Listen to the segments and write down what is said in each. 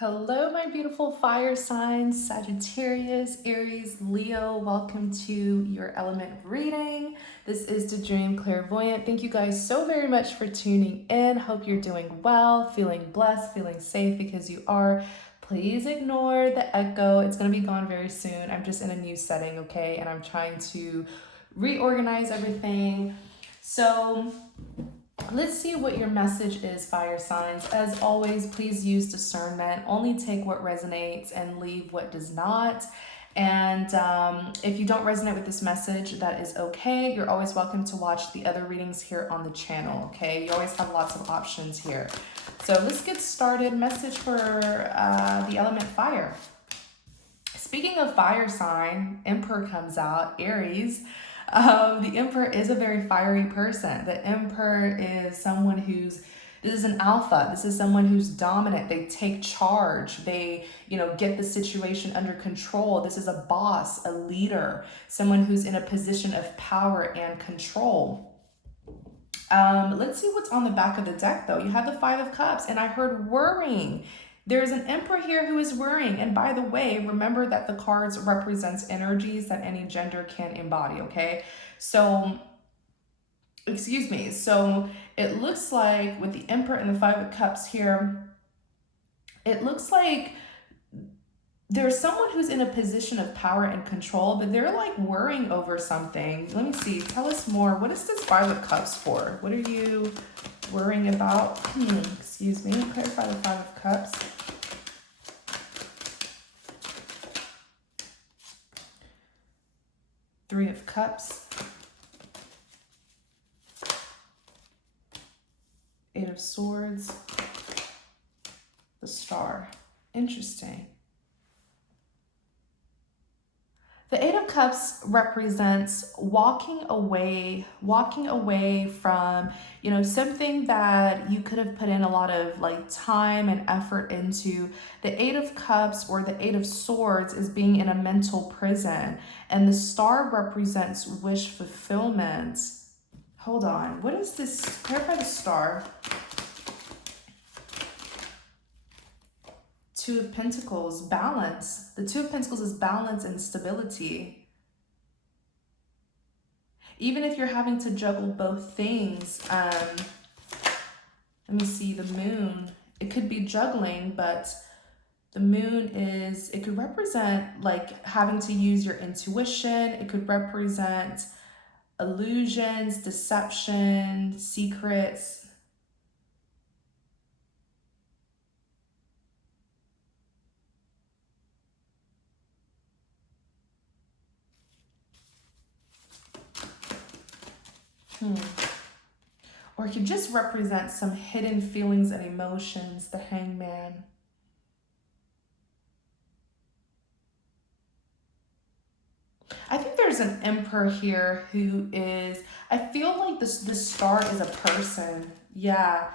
Hello, my beautiful fire signs, Sagittarius, Aries, Leo. Welcome to your element reading. This is the Dream Clairvoyant. Thank you guys so very much for tuning in. Hope you're doing well, feeling blessed, feeling safe because you are. Please ignore the echo. It's going to be gone very soon. I'm just in a new setting, okay? And I'm trying to reorganize everything. So let's see what your message is, fire signs. As always, please use discernment. Only take what resonates and leave what does not. And if you don't resonate with this message, that is okay. You're always welcome to watch the other readings here on the channel, okay? You always have lots of options here. So let's get started. Message for the element fire. Speaking of fire sign, Emperor comes out, Aries. The Emperor is a very fiery person. The Emperor is someone this is an alpha. This is someone who's dominant. They take charge. They, get the situation under control. This is a boss, a leader, someone who's in a position of power and control. Let's see what's on the back of the deck, though. You have the Five of Cups, and I heard worrying. There's an Emperor here who is worrying. And by the way, remember that the cards represents energies that any gender can embody, okay? So, excuse me. So it looks like with the Emperor and the Five of Cups here, it looks like there's someone who's in a position of power and control, but they're like worrying over something. Let me see. Tell us more. What is this Five of Cups for? What are you worrying about? Excuse me. Clarify the Five of Cups. Three of Cups. Eight of Swords. The Star. Interesting. The Eight of Cups represents walking away from, something that you could have put in a lot of time and effort into. The Eight of Cups or the Eight of Swords is being in a mental prison, and the Star represents wish fulfillment. Hold on, what is this? Clarify the Star. Two of Pentacles, balance. The Two of Pentacles is balance and stability. Even if you're having to juggle both things, let me see, the Moon. It could be juggling, but the Moon it could represent having to use your intuition. It could represent illusions, deception, secrets. Or it could just represent some hidden feelings and emotions, the Hangman. I think there's an Emperor here who is, I feel like this star is a person. Yeah,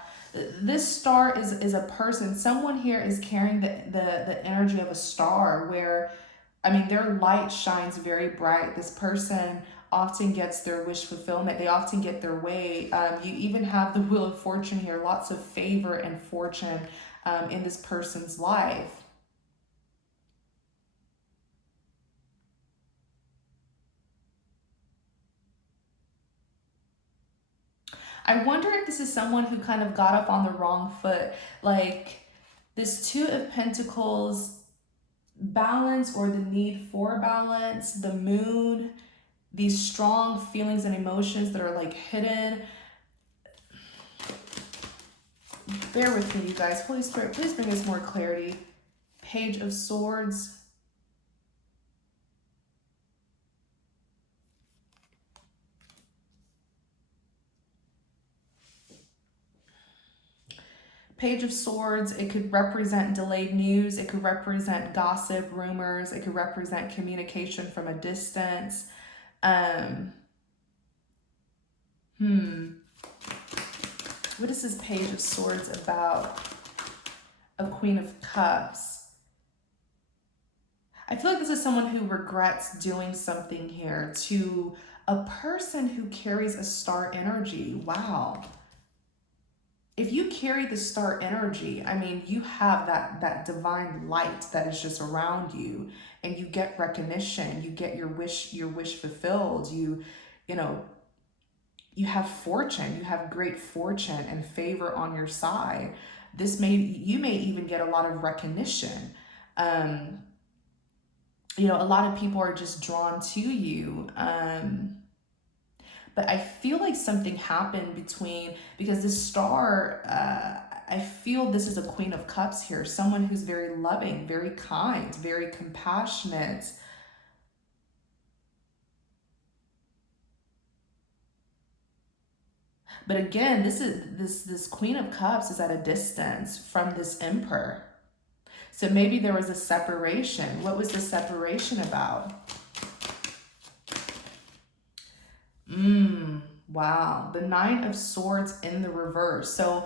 this star is a person. Someone here is carrying the energy of a star where, their light shines very bright. This person often gets their wish fulfillment. They often get their way. You even have the Wheel of Fortune here, lots of favor and fortune in this person's life. I wonder if this is someone who kind of got up on the wrong foot. This Two of Pentacles, balance or the need for balance, the Moon, these strong feelings and emotions that are hidden. Bear with me, you guys. Holy Spirit, please bring us more clarity. Page of Swords. Page of Swords, it could represent delayed news. It could represent gossip, rumors. It could represent communication from a distance. What is this Page of Swords about? A Queen of Cups. I feel like this is someone who regrets doing something here. To a person who carries a star energy. Wow. if you carry the star energy, I mean, you have that divine light that is just around you, and you get recognition, you get your wish fulfilled, you know, you have fortune, you have great fortune and favor on your side. You may even get a lot of recognition. Um, a lot of people are just drawn to you. But I feel like something happened because this star, I feel this is a Queen of Cups here, someone who's very loving, very kind, very compassionate. But again, this Queen of Cups is at a distance from this Emperor. So maybe there was a separation. What was the separation about? Wow. The Nine of Swords in the reverse. So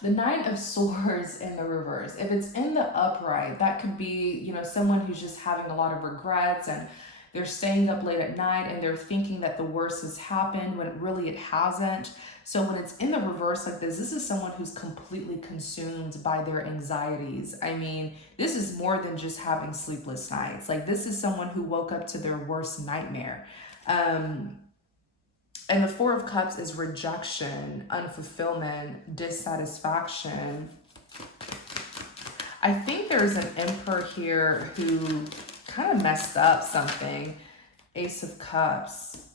the Nine of Swords in the reverse, if it's in the upright, that could be, someone who's just having a lot of regrets, and they're staying up late at night and they're thinking that the worst has happened when really it hasn't. So when it's in the reverse like this is someone who's completely consumed by their anxieties. I mean, this is more than just having sleepless nights. Like, this is someone who woke up to their worst nightmare. And the Four of Cups is rejection, unfulfillment, dissatisfaction. I think there's an Emperor here who kind of messed up something. Ace of Cups.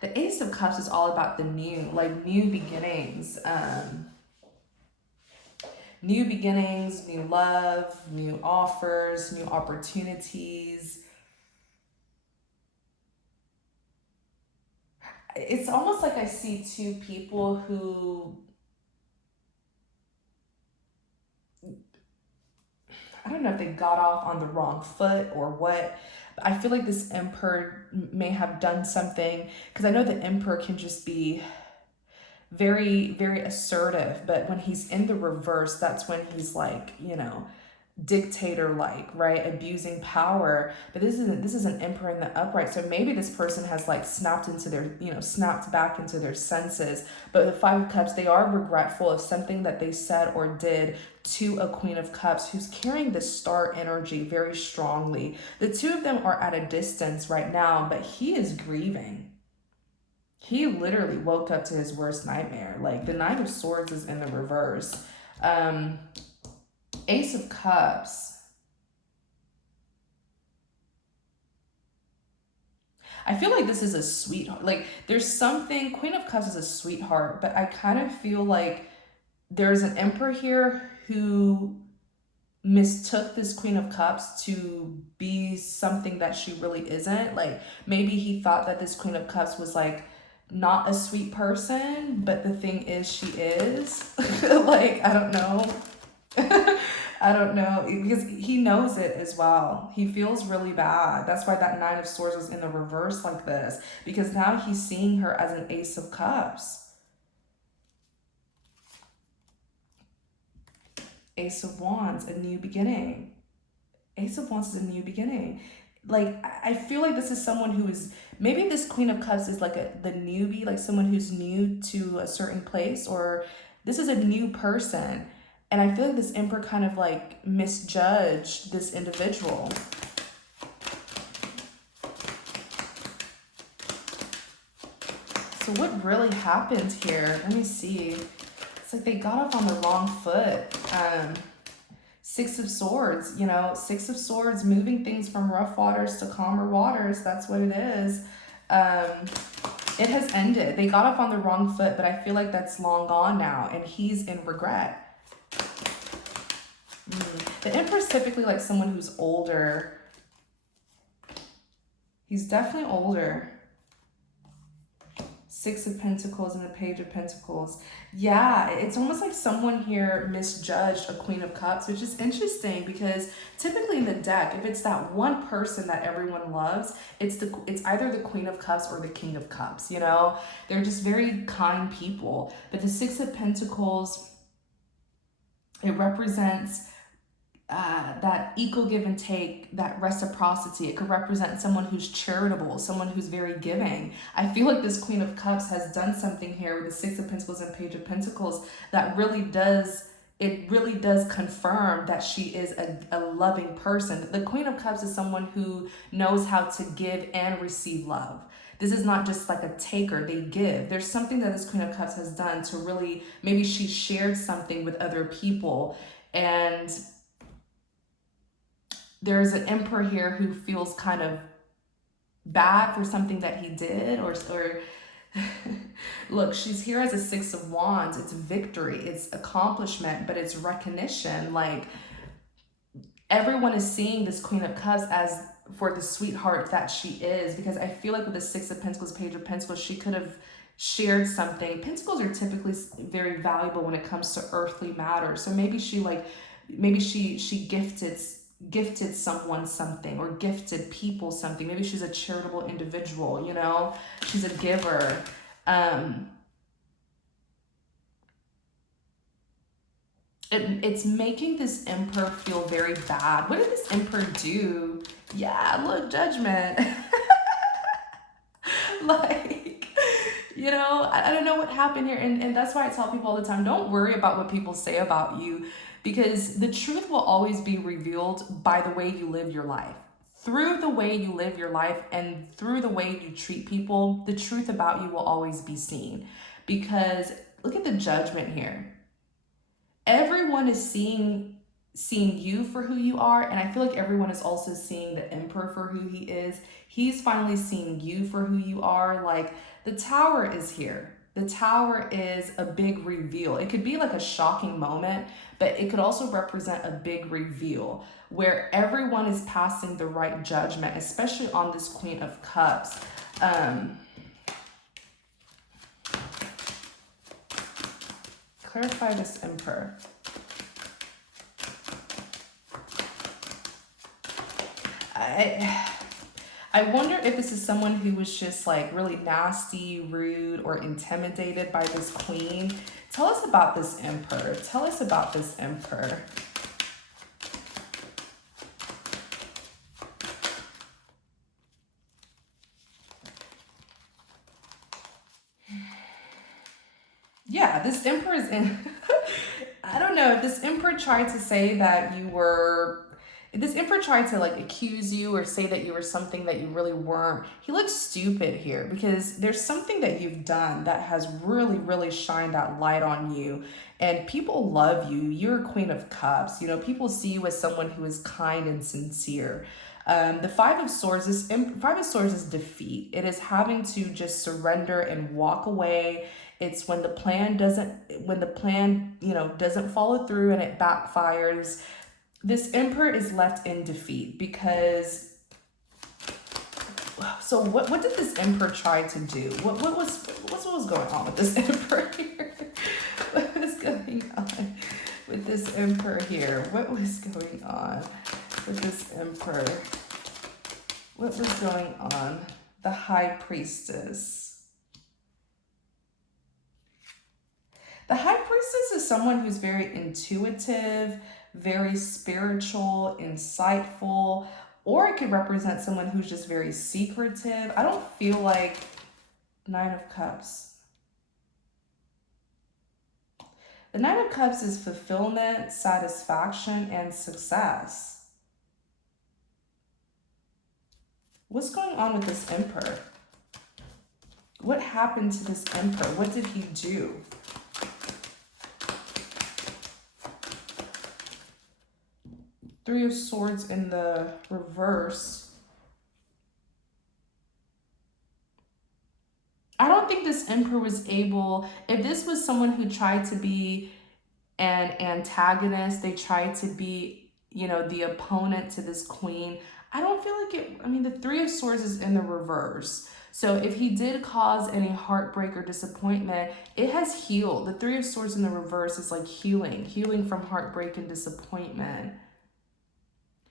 The Ace of Cups is all about the new, like new beginnings. New beginnings, new love, new offers, new opportunities. It's almost like I see two people who, I don't know if they got off on the wrong foot or what. But I feel like this Emperor may have done something, because I know the Emperor can just be very, very assertive, but when he's in the reverse, that's when he's like, dictator like, right, abusing power. But this is an Emperor in the upright, so maybe this person has like snapped back into their senses. But the Five of Cups, they are regretful of something that they said or did to a Queen of Cups who's carrying the star energy very strongly. The two of them are at a distance right now, but he is grieving. He literally woke up to his worst nightmare. Like, the Nine of Swords is in the reverse. Ace of Cups. I feel like this is a sweetheart. Like, there's something, Queen of Cups is a sweetheart, but I kind of feel like there's an Emperor here who mistook this Queen of Cups to be something that she really isn't. Like, maybe he thought that this Queen of Cups was like not a sweet person, but the thing is she is. Like, I don't know. I don't know, because he knows it as well. He feels really bad. That's why that Nine of Swords was in the reverse like this, because now he's seeing her as an Ace of Cups. Ace of Wands, a new beginning. Ace of Wands is a new beginning. Like, I feel like this is someone who is, maybe this Queen of Cups is like the newbie, like someone who's new to a certain place, or this is a new person. And I feel like this Emperor kind of like misjudged this individual. So what really happened here? Let me see. It's like they got off on the wrong foot. Six of Swords, Six of Swords, moving things from rough waters to calmer waters. That's what it is. It has ended. They got off on the wrong foot, but I feel like that's long gone now, and he's in regret. The Emperor is typically like someone who's older. He's definitely older. Six of Pentacles and the Page of Pentacles. Yeah, it's almost like someone here misjudged a Queen of Cups, which is interesting because typically in the deck, if it's that one person that everyone loves, it's either the Queen of Cups or the King of Cups, They're just very kind people. But the Six of Pentacles, it represents that equal give and take, that reciprocity. It could represent someone who's charitable, someone who's very giving. I feel like this Queen of Cups has done something here with the Six of Pentacles and Page of Pentacles that really does, it really does confirm that she is a loving person. The Queen of Cups is someone who knows how to give and receive love. This is not just like a taker, they give. There's something that this Queen of Cups has done to really, maybe she shared something with other people, and there's an Emperor here who feels kind of bad for something that he did, or look, she's here as a Six of Wands. It's victory, it's accomplishment, but it's recognition. Like, everyone is seeing this Queen of Cups as for the sweetheart that she is, because I feel like with the Six of Pentacles, Page of Pentacles, she could have shared something. Pentacles are typically very valuable when it comes to earthly matters. So maybe she she gifted someone something, or gifted people something. Maybe she's a charitable individual, you know, she's a giver. It's making this Emperor feel very bad. What did this Emperor do? Yeah, look, Judgment. Like, you know, I don't know what happened here. And that's why I tell people all the time, don't worry about what people say about you, because the truth will always be revealed by the way you live your life. Through the way you live your life and through the way you treat people, the truth about you will always be seen. Because look at the Judgment here. Everyone is seeing you for who you are, and I feel like everyone is also seeing the Emperor for who he is. He's finally seeing you for who you are. Like, the Tower is here. The Tower is a big reveal. It could be like a shocking moment, but it could also represent a big reveal where everyone is passing the right judgment, especially on this Queen of Cups. Clarify this Emperor. I wonder if this is someone who was just like really nasty, rude, or intimidated by this Queen. Tell us about this Emperor. Tell us about this Emperor. Yeah, this Emperor is in... I don't know, if this Emperor tried to say that you were... If this Emperor tried to like accuse you or say that you were something that you really weren't, he looks stupid here, because there's something that you've done that has really, really shined that light on you. And people love you. You're a Queen of Cups. You know, people see you as someone who is kind and sincere. The Five of Swords, Five of Swords is defeat. It is having to just surrender and walk away. It's when the plan doesn't, you know, doesn't follow through and it backfires. This Emperor is left in defeat because, so what did this Emperor try to do? What was going on with this Emperor here? What was going on with this Emperor here? What was going on with this Emperor? What was going on? The High Priestess. The High Priestess is someone who's very intuitive, very spiritual, insightful, or it could represent someone who's just very secretive. I don't feel like Nine of Cups. The Nine of Cups is fulfillment, satisfaction, and success. What's going on with this Emperor? What happened to this Emperor? What did he do? Three of Swords in the reverse. I don't think this Emperor was able, if this was someone who tried to be an antagonist, they tried to be, you know, the opponent to this Queen, I don't feel like it, I mean, the Three of Swords is in the reverse. So if he did cause any heartbreak or disappointment, it has healed. The Three of Swords in the reverse is like healing from heartbreak and disappointment.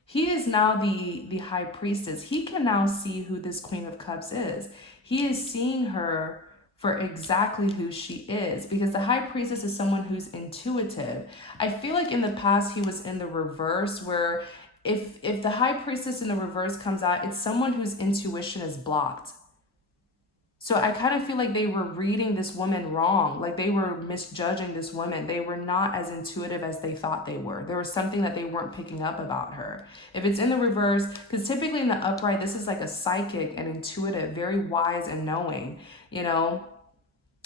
He is now the High Priestess. He can now see who this Queen of Cups is. He is seeing her for exactly who she is, because the High Priestess is someone who's intuitive. I feel like in the past he was in the reverse, where if the High Priestess in the reverse comes out, it's someone whose intuition is blocked. So I kind of feel like they were reading this woman wrong. Like they were misjudging this woman. They were not as intuitive as they thought they were. There was something that they weren't picking up about her. If it's in the reverse, because typically in the upright, this is like a psychic and intuitive, very wise and knowing, you know,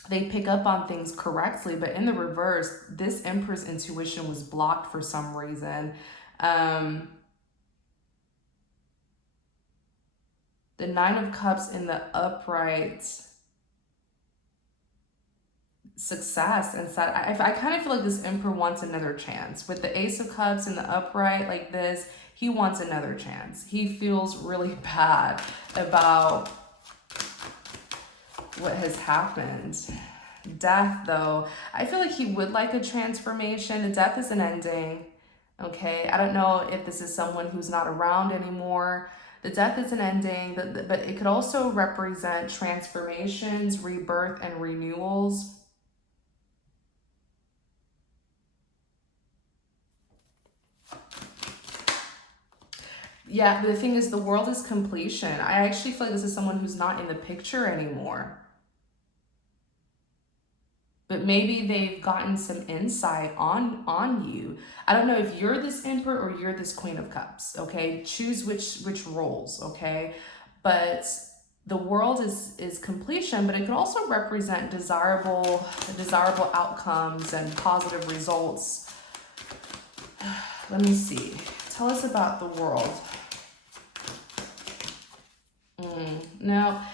they pick up on things correctly. But in the reverse, this Empress intuition was blocked for some reason. The Nine of Cups in the upright, success and such. I kind of feel like this Emperor wants another chance. With the Ace of Cups in the upright like this, he wants another chance. He feels really bad about what has happened. Death, though, I feel like he would like a transformation. The death is an ending. Okay, I don't know if this is someone who's not around anymore. The death is an ending, but it could also represent transformations, rebirth, and renewals. Yeah, but the thing is, the world is completion. I actually feel like this is someone who's not in the picture anymore. But maybe they've gotten some insight on you. I don't know if you're this Emperor or you're this Queen of Cups, okay? Choose which roles, okay? But the world is completion, but it can also represent desirable outcomes and positive results. Let me see. Tell us about the world. Now,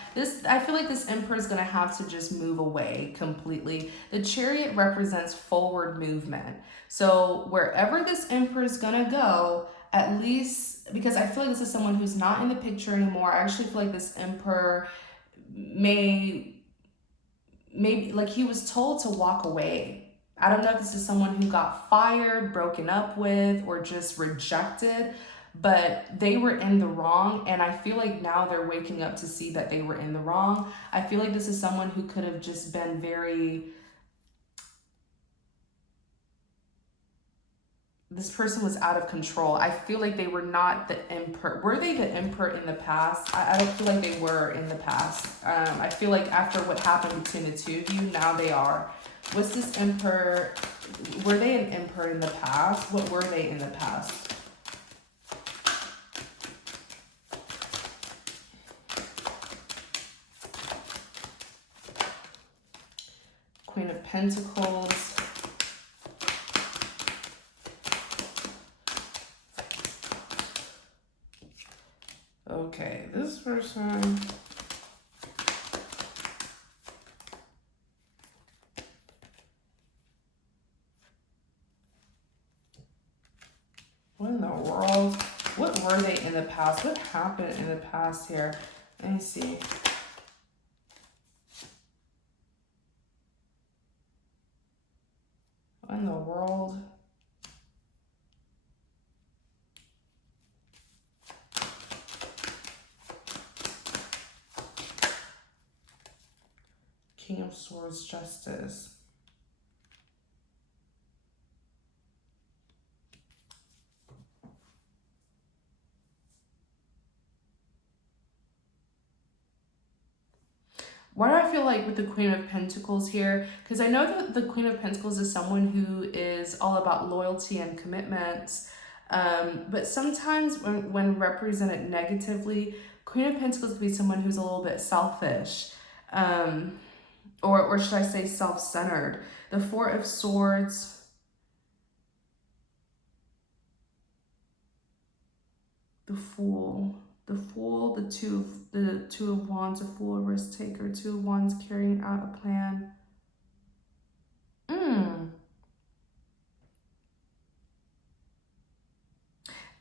I feel like this Emperor is going to have to just move away completely. The Chariot represents forward movement. So wherever this Emperor is going to go, at least, because I feel like this is someone who's not in the picture anymore. I actually feel like this Emperor maybe like he was told to walk away. I don't know if this is someone who got fired, broken up with, or just rejected, but they were in the wrong, and I feel like now they're waking up to see that they were in the wrong. I feel like this is someone who could have just been this person was out of control. I feel like they were not the Emperor. Were they the Emperor in the past? I don't feel like they were in the past. I feel like after what happened between the two of you, now they are. Was this Emperor, were they an Emperor in the past? What were they in the past? Queen of Pentacles. Okay, this person. What in the world? What were they in the past? What happened in the past here? Let me see. What in the world? King of Swords, Justice. Why do I feel like with the Queen of Pentacles here? Because I know that the Queen of Pentacles is someone who is all about loyalty and commitments. But sometimes when represented negatively, Queen of Pentacles could be someone who's a little bit selfish. Or should I say self-centered. The Four of Swords. The Fool. The Fool, the Two of Wands, a Fool, a risk taker, Two of Wands carrying out a plan.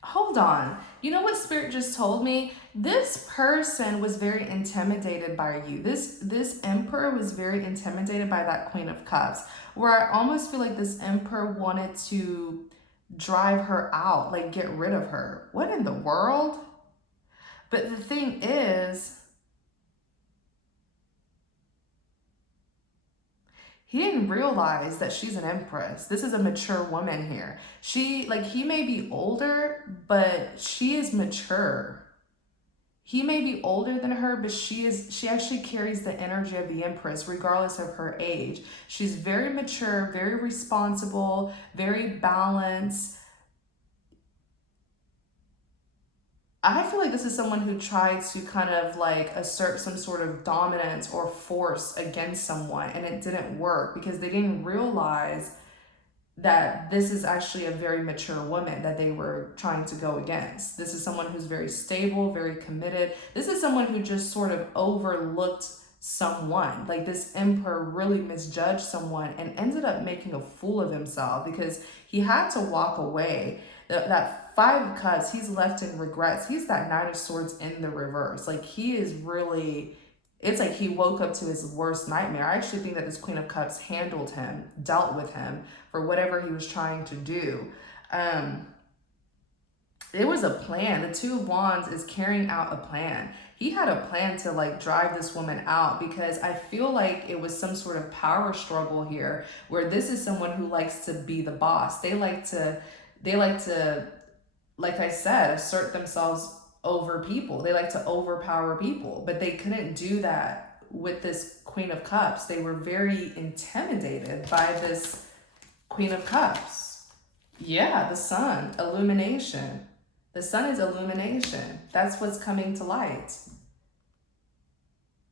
Hold on. You know what Spirit just told me? This person was very intimidated by you. This Emperor was very intimidated by that Queen of Cups, where I almost feel like this Emperor wanted to drive her out, like get rid of her. What in the world? But the thing is, he didn't realize that she's an empress. This is a mature woman here. He may be older, but she is mature. He may be older than her, but she actually carries the energy of the empress regardless of her age. She's very mature, very responsible, very balanced. I feel like this is someone who tried to kind of like assert some sort of dominance or force against someone, and it didn't work because they didn't realize that this is actually a very mature woman that they were trying to go against. This is someone who's very stable, very committed. This is someone who just sort of overlooked someone. Like, this emperor really misjudged someone and ended up making a fool of himself because he had to walk away. That Five of Cups, he's left in regrets. He's that Knight of Swords in the reverse. Like, he is really... It's like he woke up to his worst nightmare. I actually think that this Queen of Cups handled him, dealt with him for whatever he was trying to do. It was a plan. The Two of Wands is carrying out a plan. He had a plan to like drive this woman out because I feel like it was some sort of power struggle here where this is someone who likes to be the boss. They like to, like I said, assert themselves over people. They like to overpower people, but they couldn't do that with this Queen of Cups. They were very intimidated by this Queen of Cups. Yeah, the sun, illumination. The sun is illumination. That's what's coming to light.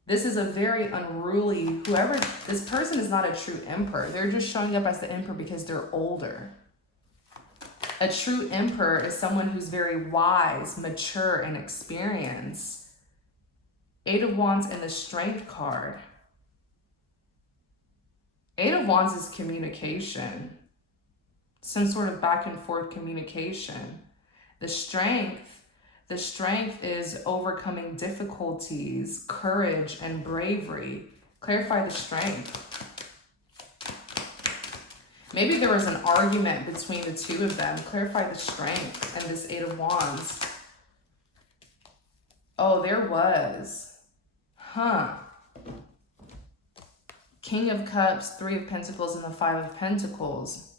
This is a very unruly, this person is not a true emperor. They're just showing up as the emperor because they're older. A true emperor is someone who's very wise, mature, and experienced. Eight of Wands and the Strength card. Eight of Wands is communication. Some sort of back and forth communication. The strength is overcoming difficulties, courage, and bravery. Clarify the strength. Maybe there was an argument between the two of them. Clarify the strength and this Eight of Wands. Oh, there was. King of Cups, Three of Pentacles, and the Five of Pentacles.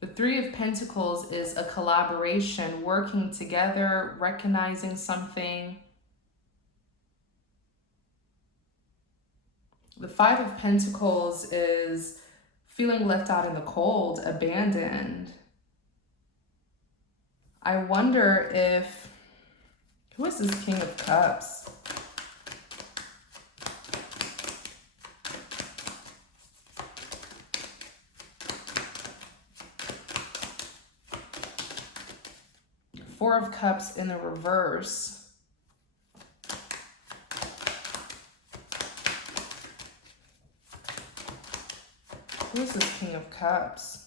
The Three of Pentacles is a collaboration, working together, recognizing something. The Five of Pentacles is feeling left out in the cold, abandoned. I wonder if... Who is this King of Cups? Four of Cups in the reverse. Who is this King of Cups?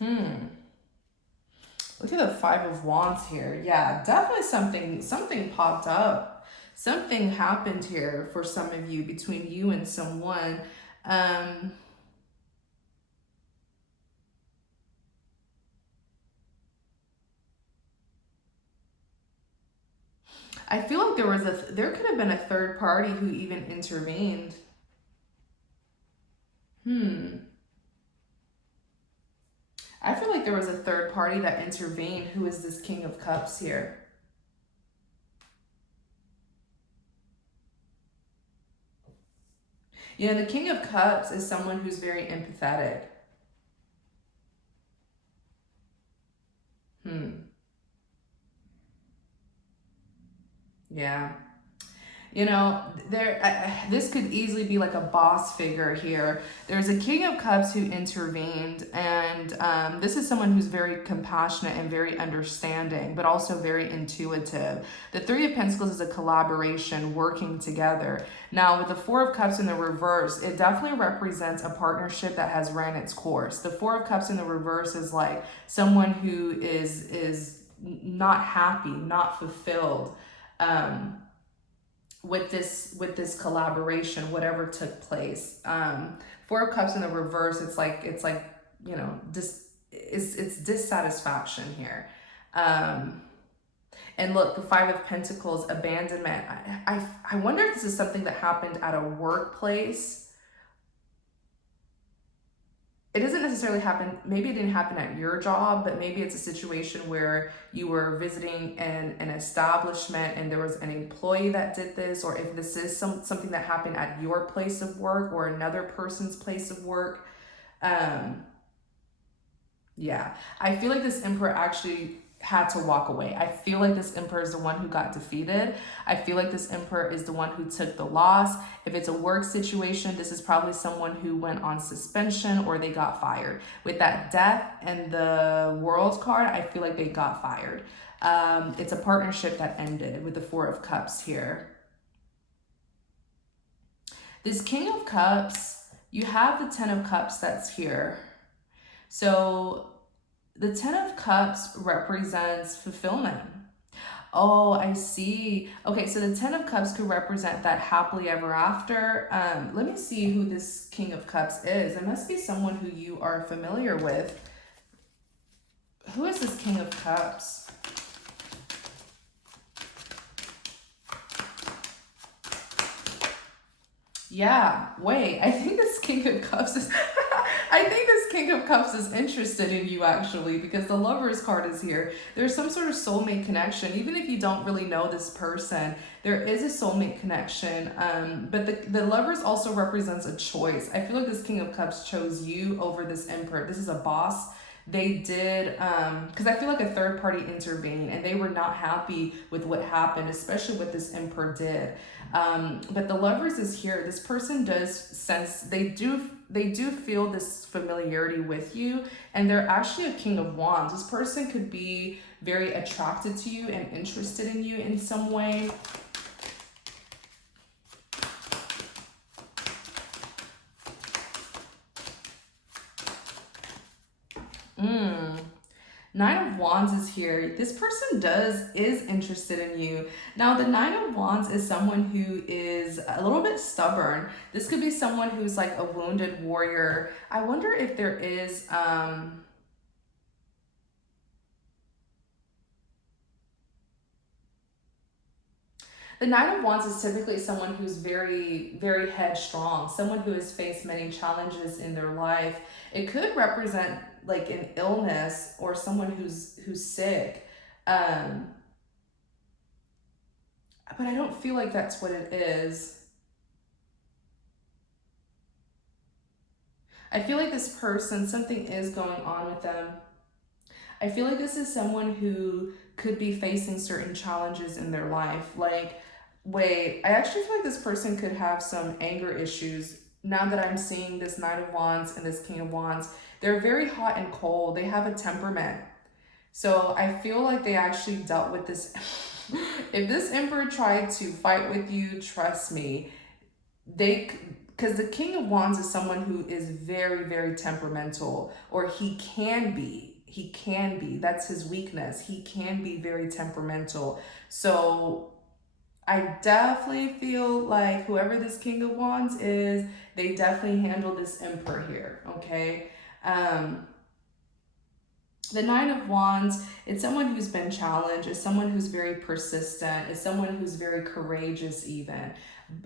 Look at the Five of Wands here. Yeah, definitely something popped up. Something happened here for some of you, between you and someone. I feel like there could have been a third party who even intervened. I feel like there was a third party that intervened. Who is this King of Cups here? You know, the King of Cups is someone who's very empathetic. Yeah. You know, this could easily be like a boss figure here. There's a King of Cups who intervened, and this is someone who's very compassionate and very understanding, but also very intuitive. The Three of Pentacles is a collaboration, working together. Now, with the Four of Cups in the reverse, it definitely represents a partnership that has ran its course. The Four of Cups in the reverse is like someone who is not happy, not fulfilled. with this collaboration, whatever took place. Four of Cups in the reverse, it's like, you know, it's dissatisfaction here. And look, the Five of Pentacles, abandonment. I wonder if this is something that happened at a workplace. It doesn't necessarily happen, maybe it didn't happen at your job, but maybe it's a situation where you were visiting an establishment and there was an employee that did this, or if this is something that happened at your place of work or another person's place of work. Yeah, I feel like this Emperor actually had to walk away. I feel like this Emperor is the one who got defeated. I feel like this Emperor is the one who took the loss. If it's a work situation, this is probably someone who went on suspension or they got fired. With that Death and the World card, I feel like they got fired. It's a partnership that ended with the Four of Cups here. This King of Cups, you have the Ten of Cups that's here. So the Ten of Cups represents fulfillment. Oh, I see. Okay, so the Ten of Cups could represent that happily ever after. Let me see who this King of Cups is. It must be someone who you are familiar with. Who is this King of Cups? Yeah, wait, I think this King of Cups is... I think this King of Cups is interested in you actually, because the Lovers card is here. There's some sort of soulmate connection. Even if you don't really know this person, there is a soulmate connection. But the Lovers also represents a choice. I feel like this King of Cups chose you over this Emperor. This is a boss. They did, because I feel like a third party intervened and they were not happy with what happened, especially what this Emperor did. But the Lovers is here. This person does sense, they do feel this familiarity with you, and they're actually a King of Wands. This person could be very attracted to you and interested in you in some way. Nine of Wands is here. This person is interested in you. Now, the Nine of Wands is someone who is a little bit stubborn. This could be someone who's like a wounded warrior. I wonder if there is... The Nine of Wands is typically someone who's very, very headstrong, someone who has faced many challenges in their life. It could represent like an illness or someone who's sick. But I don't feel like that's what it is. I feel like this person, something is going on with them. I feel like this is someone who could be facing certain challenges in their life. Like, wait, I actually feel like this person could have some anger issues. Now that I'm seeing this Knight of Wands and this King of Wands, they're very hot and cold. They have a temperament. So I feel like they actually dealt with this. If this Emperor tried to fight with you, trust me, because the King of Wands is someone who is very, very temperamental, or he can be. That's his weakness. He can be very temperamental. So I definitely feel like whoever this King of Wands is, they definitely handle this Emperor here, okay? The Nine of Wands, it's someone who's been challenged, it's someone who's very persistent, it's someone who's very courageous even.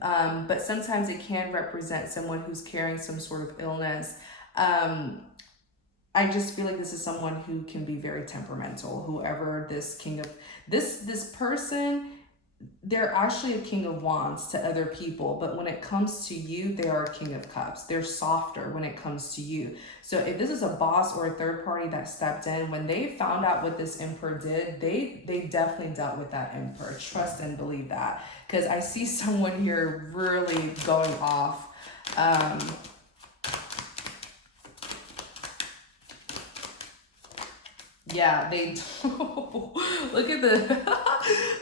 But sometimes it can represent someone who's carrying some sort of illness. I just feel like this is someone who can be very temperamental. Whoever this King of, this person, they're actually a King of Wands to other people, but when it comes to you, they are a King of Cups. They're softer when it comes to you. So if this is a boss or a third party that stepped in, when they found out what this Emperor did, they definitely dealt with that Emperor. Trust and believe that. Because I see someone here really going off. Yeah, they look at the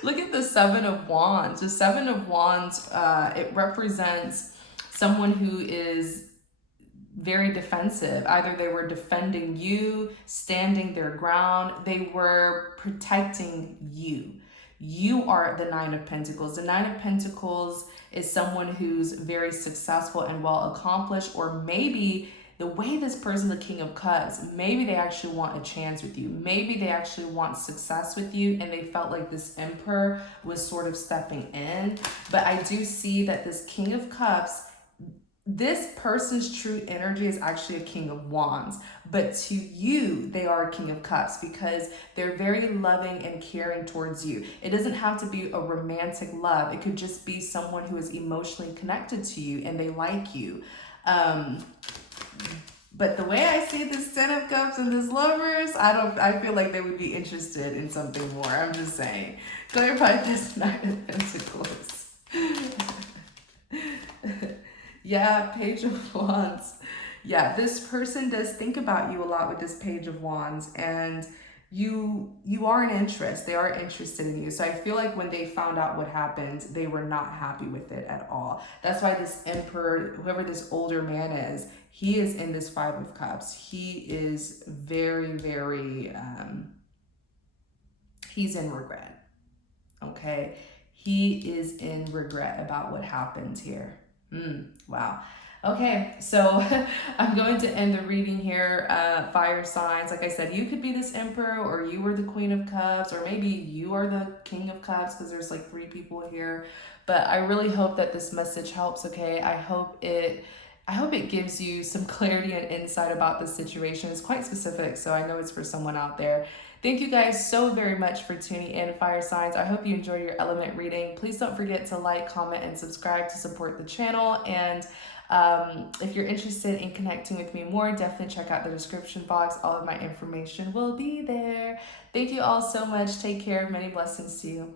look at the Seven of Wands. The Seven of Wands, it represents someone who is very defensive. Either they were defending you, standing their ground, they were protecting you. You are the Nine of Pentacles. The Nine of Pentacles is someone who's very successful and well accomplished, or maybe the way this person, the King of Cups, maybe they actually want a chance with you. Maybe they actually want success with you, and they felt like this Emperor was sort of stepping in. But I do see that this King of Cups, this person's true energy is actually a King of Wands, but to you, they are a King of Cups because they're very loving and caring towards you. It doesn't have to be a romantic love. It could just be someone who is emotionally connected to you and they like you. But the way I see this Ten of Cups and this Lovers, I feel like they would be interested in something more. I'm just saying. Clarify this Nine of Pentacles. Yeah, Page of Wands. Yeah, this person does think about you a lot with this Page of Wands, and you are an interest. They are interested in you. So I feel like when they found out what happened, they were not happy with it at all. That's why this Emperor, whoever this older man is, he is in this Five of Cups. He is very, very, he's in regret, okay? He is in regret about what happened here. Wow. Okay, so I'm going to end the reading here. Fire signs, like I said, you could be this Emperor, or you were the Queen of Cups, or maybe you are the King of Cups, because there's like 3 people here. But I really hope that this message helps, okay? I hope it gives you some clarity and insight about the situation. It's quite specific, so I know it's for someone out there. Thank you guys so very much for tuning in, fire signs. I hope you enjoyed your element reading. Please don't forget to like, comment, and subscribe to support the channel. And if you're interested in connecting with me more, definitely check out the description box. All of my information will be there. Thank you all so much. Take care. Many blessings to you.